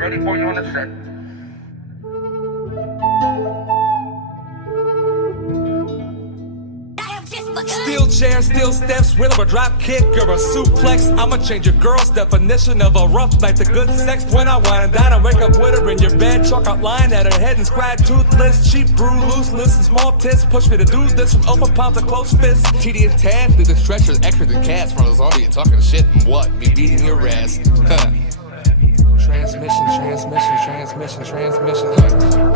ready for you on the set. Steel chair, steel steps, wheel of a drop kick or a suplex. I'ma change your girl's definition of a rough night to good sex. When I wind and dine, I wake up with her in your bed. Chalk out line at her head and scribe toothless. Cheap brew, loose lips and small tits. Push me to do this from over pounds to close fists. TD and Tad through the stretchers, extra than cats. From his audience talking shit and what? Me beating your ass. Transmission.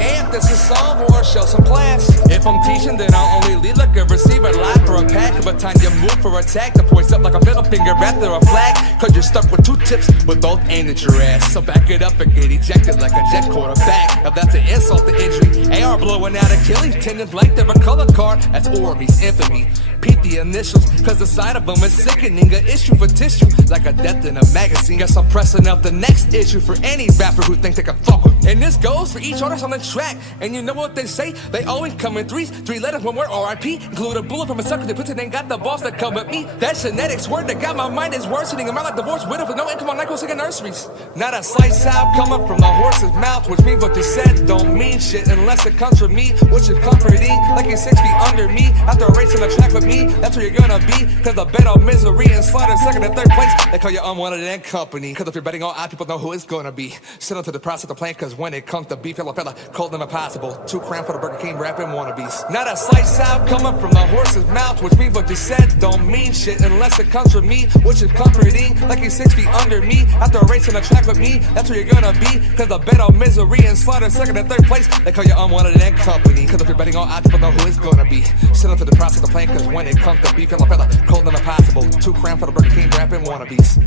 Anth, this is song or show some class. If I'm teaching, then I'll only lead like a receiver. Live for a pack. By the time you move for attack, the point's up like a middle finger after a flag. Cause you're stuck with two tips with both aimed at your ass. So back it up and get ejected like a jet quarterback. If that's an insult to injury, AR blowing out Achilles tendons like they're a color card. That's Orbeez infamy. Peep the initials, cause the sight of them is sickening. An issue for tissue, like a death in a magazine. Guess I'm pressing up the next issue for any rapper who thinks they can fuck with me. And this goes for each artist on the track. And you know what they say? They always come in threes. 3 letters when we're RIP. Include a bullet from a sucker that puts it ain't got the balls that come with me. That genetics word that got my mind is worsening. I'm out like divorced widow with no income on Nyquil singing nurseries. Not a slice out coming from the horse's mouth, which means what you said don't mean shit unless it comes from me, which is comforting. Like you're 6 feet under me. After racing the track with me, that's where you're gonna be. Cause the bet on misery and slaughter second and third place. They call you unwanted and company. Cause if you're betting on odds, people know who it's gonna be. Sit onto the process of plan, cause when it comes to beef, fella, cold and impossible. 2 crown for the Burger King rapping wannabes. Not a slice out coming from the horse's mouth, which means what you said don't mean shit unless it comes from me, which is comforting. Like you're 6 feet under me. After racing the track with me, that's where you're gonna be. Cause the bet on misery and slaughter second and third place. They call you unwanted and company. Cause if you're betting on odds, people know who it's gonna be. Sit onto the process of plan, cause when it comes to beef, fella, cold and impossible. 2 crown for the Burger King rapping wannabes.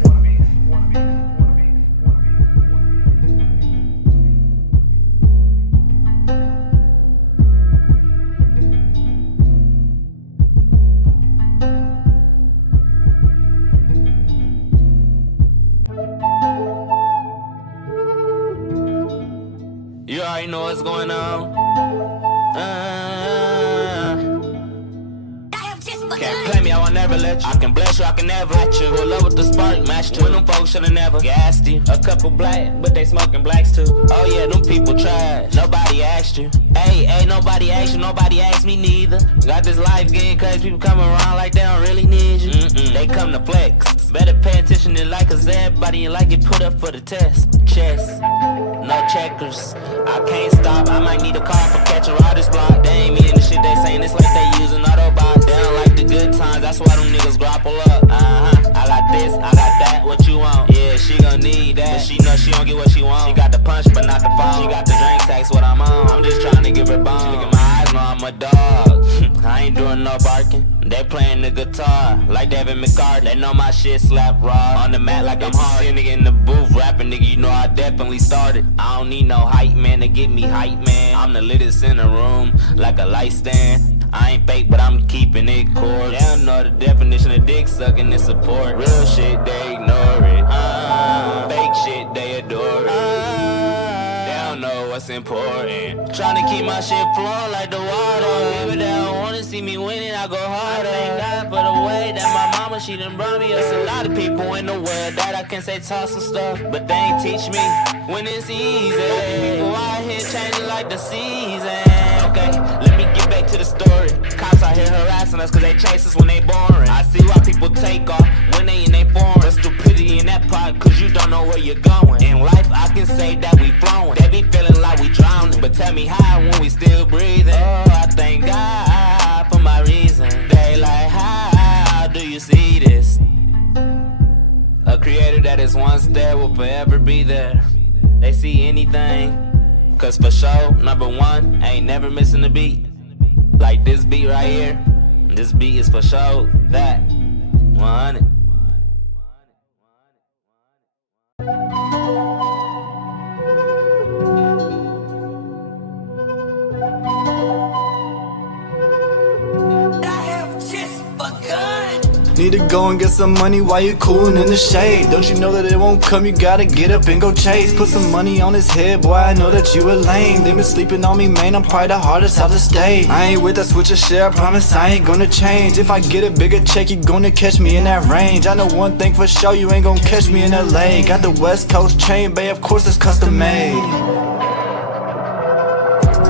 You already know what's going on. Can't play me, I will never let you. I can bless you, I can never let you. Pull up with the spark, match to them folks shoulda never gassed you. A couple black, but they smoking blacks too. Oh yeah, them people trash. Nobody asked you. Hey, nobody asked you, nobody asked me neither. Got this life getting crazy, people coming around like they don't really need you. They come to flex. Better pay attention than like, cause everybody in like get put up for the test. Chess, no checkers. I can't stop, I might need a car for catch a rider's block. They ain't meaning the shit they saying, it's like they using Autobots. They don't like the good times, that's why them niggas grapple up. I got this, I got that, what you want? Yeah, she gon' need that, but she know she don't get what she want. She got the punch, but not the phone. She got the drink tax, what I'm on. I'm just trying to give her bone. She look at my eyes, know I'm a dog. I ain't doing no barking. They playing the guitar like David McCarthy. They know my shit slap raw on the mat like I'm hard. See a nigga in the booth rapping, nigga, you know I definitely started. I don't need no hype man to get me hype, man. I'm the littest in the room like a light stand. I ain't fake, but I'm keeping it core. They don't know the definition of dick sucking and support. Real shit, they ignore it. Fake shit, they adore it. They don't know what's important. Tryna keep my shit flowing like the water. Baby, they don't wanna see me winning, I go harder. I thank God for the way that my mama, she done brought me. There's a lot of people in the world that I can say talk some stuff, but they ain't teach me when it's easy. People out here changing like the season. Okay, let me get back to the story. Cops out here harassing us cause they chase us when they boring. I see why people take off when they in they foreign. There's stupidity in that part cause you don't know where you're going. In life I can say that we flowing. They be feeling like we drowning, but tell me how when we still breathing. Oh, I thank God for my reason. They like, how do you see this? A creator that is one step will forever be there. They see anything. Cause for sure, number one, ain't never missing a beat. Like this beat right here. This beat is for sure that 100. Need to go and get some money while you coolin' in the shade. Don't you know that it won't come, you gotta get up and go chase. Put some money on his head, boy, I know that you a lame. They been sleeping on me, man, I'm probably the hardest out the state. I ain't with that switch of shit, I promise I ain't gonna change. If I get a bigger check, you gonna catch me in that range. I know one thing for sure, you ain't gonna catch me in LA. Got the West Coast chain, babe, of course it's custom made.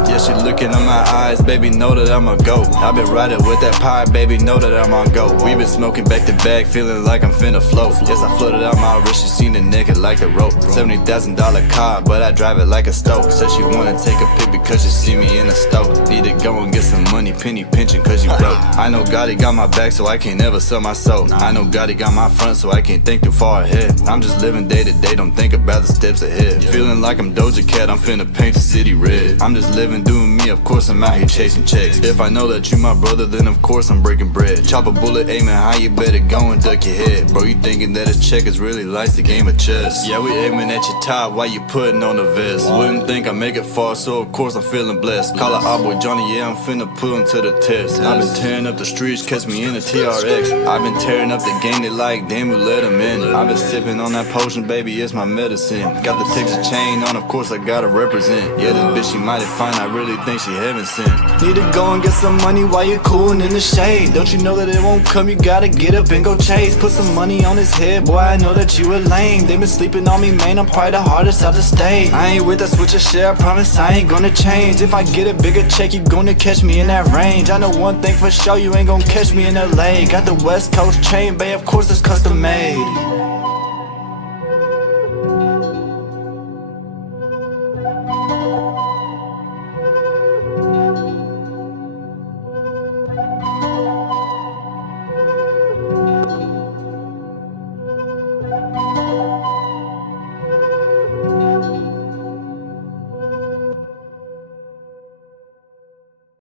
Yeah, she looking in my eyes, baby, know that I'm a go. I been riding with that pie, baby, know that I'm on go. We been smoking back to back, feeling like I'm finna float. Yes, I floated out my wrist, she seen the naked like a rope. $70,000 car, but I drive it like a stove. Said she wanna take a pic because she see me in a stove. Need to go and get some money, penny pinching cause you broke. I know Gotti got my back, so I can't never sell my soul. I know Gotti got my front, so I can't think too far ahead. I'm just living day to day, don't think about the steps ahead. Feeling like I'm Doja Cat, I'm finna paint the city red. I'm just living, doing me, of course I'm out here chasing checks. If I know that you my brother, then of course I'm breaking bread. Chop a bullet, aiming high, you better go and duck your head. Bro, you thinking that his check is really like the game of chess. Yeah, we aiming at your top while you putting on the vest. Wouldn't think I make it far, so of course I'm feeling blessed. Call it our boy Johnny, yeah, I'm finna put him to the test. I've been tearing up the streets, catch me in a TRX. I've been tearing up the game, they like, damn, we let him in. I've been sipping on that potion, baby, it's my medicine. Got the Texas chain on, of course I gotta represent. Yeah, this bitch, she mighty fine, I really think she heaven sent. Need to go and get some money while you coolin' in the shade. Don't you know that it won't come, you gotta get up and go chase. Put some money on his head, boy, I know that you a lame. They been sleeping on me, man, I'm probably the hardest out the state. I ain't with that switch of shit, I promise I ain't gonna change. If I get a bigger check, you gonna catch me in that range. I know one thing for sure, you ain't gonna catch me in LA. Got the West Coast chain, babe, of course it's custom made.